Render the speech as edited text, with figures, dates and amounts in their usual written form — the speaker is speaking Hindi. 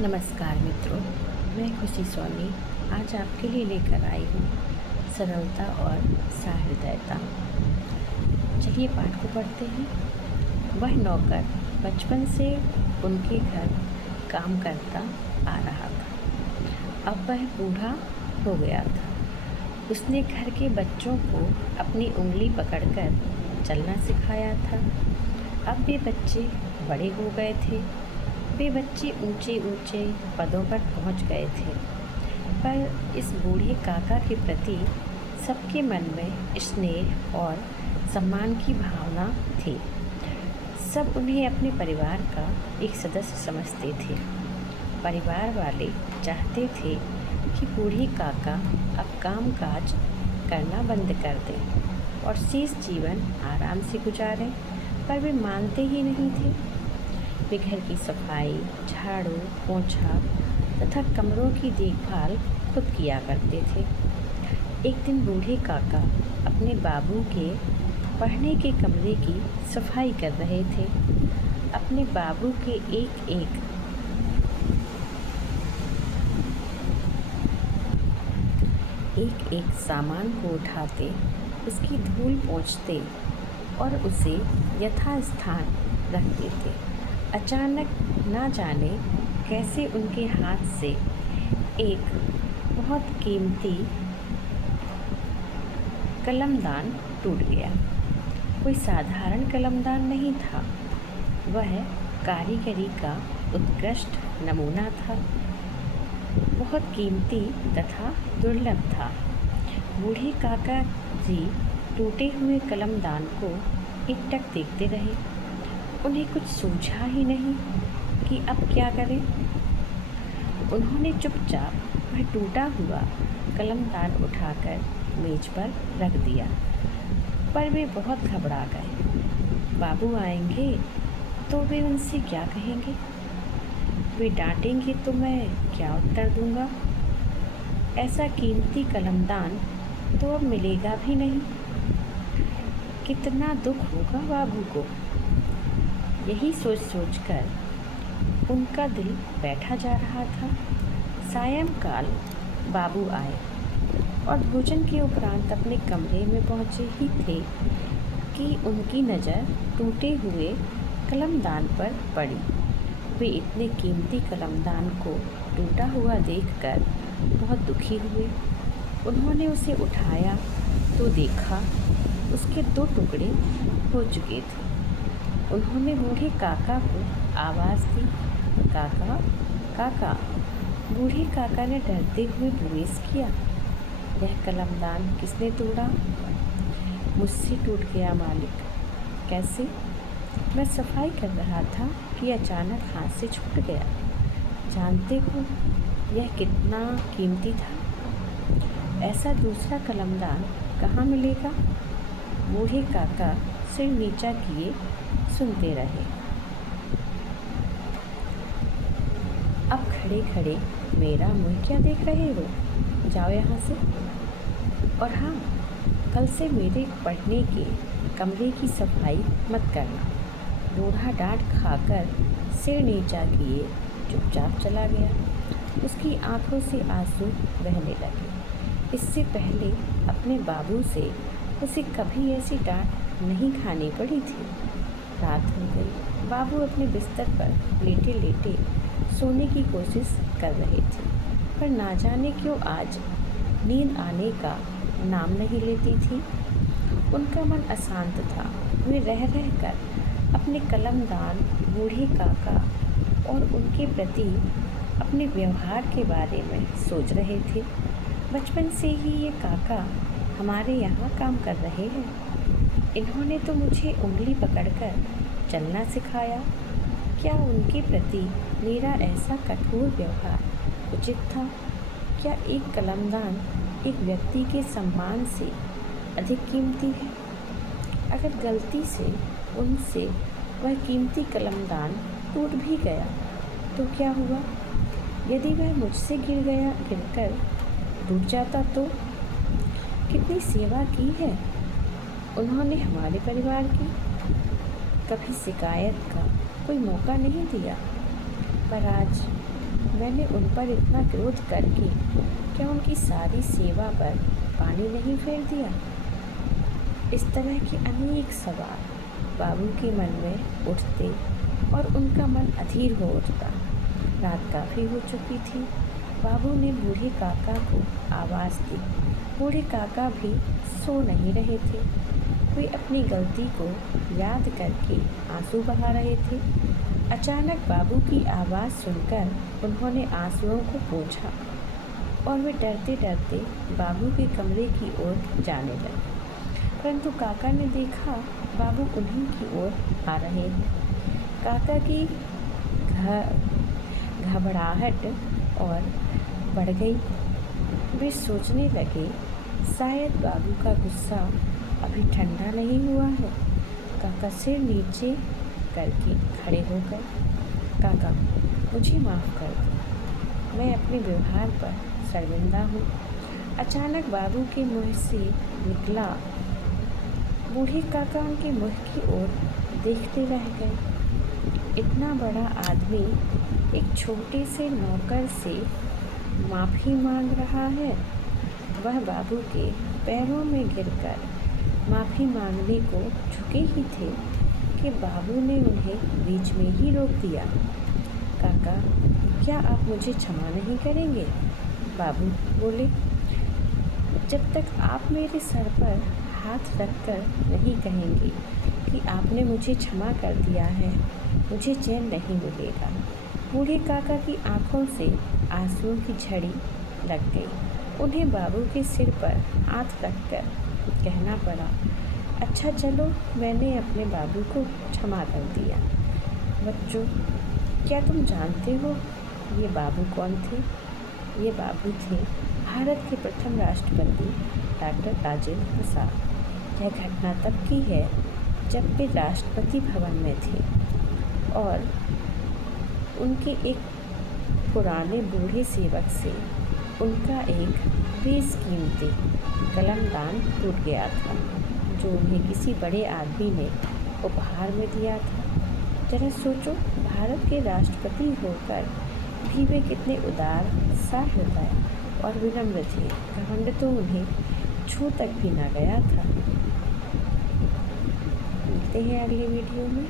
नमस्कार मित्रों, मैं खुशी सोनी आज आपके लिए लेकर आई हूँ सरलता और सहृदयता। चलिए पाठ को पढ़ते हैं। वह नौकर बचपन से उनके घर काम करता आ रहा था। अब वह बूढ़ा हो गया था। उसने घर के बच्चों को अपनी उंगली पकड़कर चलना सिखाया था। अब वे बच्चे बड़े हो गए थे। वे बच्चे ऊंचे ऊंचे पदों पर पहुंच गए थे, पर इस बूढ़े काका के प्रति सबके मन में स्नेह और सम्मान की भावना थी। सब उन्हें अपने परिवार का एक सदस्य समझते थे। परिवार वाले चाहते थे कि बूढ़े काका अब काम काज करना बंद कर दें और शेष जीवन आराम से गुजारें, पर वे मानते ही नहीं थे। वे घर की सफाई, झाड़ू, पोंछा तथा कमरों की देखभाल खुद किया करते थे। एक दिन बूढ़े काका अपने बाबू के पढ़ने के कमरे की सफाई कर रहे थे। अपने बाबू के एक एक सामान को उठाते, उसकी धूल पोंछते और उसे यथास्थान रख देते। अचानक ना जाने कैसे उनके हाथ से एक बहुत कीमती कलमदान टूट गया। कोई साधारण कलमदान नहीं था, वह कारीगरी का उत्कृष्ट नमूना था। बहुत कीमती तथा दुर्लभ था। बूढ़े काका जी टूटे हुए कलमदान को एकटक देखते रहे। उन्हें कुछ सूझा ही नहीं कि अब क्या करें। उन्होंने चुपचाप वह टूटा हुआ कलमदान उठाकर मेज पर रख दिया, पर वे बहुत घबरा गए। बाबू आएंगे तो वे उनसे क्या कहेंगे? वे डांटेंगे तो मैं क्या उत्तर दूंगा? ऐसा कीमती कलमदान तो अब मिलेगा भी नहीं। कितना दुख होगा बाबू को। यही सोच सोचकर उनका दिल बैठा जा रहा था। सायंकाल बाबू आए और भोजन के उपरांत अपने कमरे में पहुंचे ही थे कि उनकी नज़र टूटे हुए कलमदान पर पड़ी। वे इतने कीमती कलमदान को टूटा हुआ देखकर बहुत दुखी हुए। उन्होंने उसे उठाया तो देखा उसके 2 टुकड़े हो चुके थे। उन्होंने बूढ़े काका को आवाज़ दी, काका काका। बूढ़े काका ने डरते हुए प्रवेश किया। यह कलमदान किसने तोड़ा? मुझसे टूट गया मालिक। कैसे? मैं सफाई कर रहा था कि अचानक हाथ से छूट गया। जानते हो यह कितना कीमती था? ऐसा दूसरा कलमदान कहाँ मिलेगा? बूढ़े काका सिर नीचा किए सुनते रहे। अब खड़े खड़े मेरा मुँह क्या देख रहे हो? जाओ यहाँ से। और हाँ, कल से मेरे पढ़ने के कमरे की सफाई मत करना। बूढ़ा डांट खाकर सिर नीचा किए चुपचाप चला गया। उसकी आंखों से आंसू बहने लगे। इससे पहले अपने बाबू से उसे कभी ऐसी डांट नहीं खानी पड़ी थी। रात हो गई। बाबू अपने बिस्तर पर लेटे लेटे सोने की कोशिश कर रहे थे, पर ना जाने क्यों आज नींद आने का नाम नहीं लेती थी। उनका मन अशांत था। वे रह कर अपने कलमदान, बूढ़े काका और उनके प्रति अपने व्यवहार के बारे में सोच रहे थे। बचपन से ही ये काका हमारे यहाँ काम कर रहे हैं। इन्होंने तो मुझे उंगली पकड़कर चलना सिखाया। क्या उनके प्रति मेरा ऐसा कठोर व्यवहार उचित था? क्या एक कलमदान एक व्यक्ति के सम्मान से अधिक कीमती है? अगर गलती से उनसे वह कीमती कलमदान टूट भी गया तो क्या हुआ? यदि वह मुझसे गिरकर टूट जाता तो? कितनी सेवा की है उन्होंने हमारे परिवार की। कभी शिकायत का कोई मौका नहीं दिया, पर आज मैंने उन पर इतना क्रोध करके क्या उनकी सारी सेवा पर पानी नहीं फेर दिया? इस तरह के अनेक सवाल बाबू के मन में उठते और उनका मन अधीर हो उठता। रात काफ़ी हो चुकी थी। बाबू ने बूढ़े काका को आवाज़ दी। बूढ़े काका भी सो नहीं रहे थे। वे अपनी गलती को याद करके आंसू बहा रहे थे। अचानक बाबू की आवाज़ सुनकर उन्होंने आंसुओं को पोंछा और वे डरते डरते बाबू के कमरे की ओर जाने लगे। परंतु काका ने देखा बाबू उन्हीं की ओर आ रहे हैं। काका की घबराहट और बढ़ गई। वे सोचने लगे शायद बाबू का गुस्सा अभी ठंडा नहीं हुआ है। काका सिर नीचे करके खड़े हो गए। काका, मुझे माफ़ कर दो, मैं अपने व्यवहार पर शर्मिंदा हूँ। अचानक बाबू के मुँह से निकला। बूढ़े काका उनके मुँह की ओर देखते रह गए। इतना बड़ा आदमी एक छोटे से नौकर से माफ़ी मांग रहा है। वह बाबू के पैरों में गिरकर माफ़ी मांगने को झुके ही थे कि बाबू ने उन्हें बीच में ही रोक दिया। काका, क्या आप मुझे क्षमा नहीं करेंगे? बाबू बोले, जब तक आप मेरे सर पर हाथ रखकर नहीं कहेंगे कि आपने मुझे क्षमा कर दिया है, मुझे चैन नहीं मिलेगा। बूढ़े काका की आंखों से आंसुओं की झड़ी लग गई। उन्हें बाबू के सिर पर हाथ रखकर कहना पड़ा, अच्छा चलो, मैंने अपने बाबू को क्षमा कर दिया। बच्चों, क्या तुम जानते हो ये बाबू कौन थे? ये बाबू थे भारत के प्रथम राष्ट्रपति डॉक्टर राजेंद्र प्रसाद। यह घटना तब की है जब वे राष्ट्रपति भवन में थे और उनके एक पुराने बूढ़े सेवक से उनका एक बेशकीमती कलमदान टूट गया था, जो उन्हें किसी बड़े आदमी ने उपहार में दिया था। जरा सोचो, भारत के राष्ट्रपति होकर भी वे कितने उदार, सहृदय और विनम्र थे। घमंड तो उन्हें छू तक भी ना गया था। मिलते हैं अगले वीडियो में।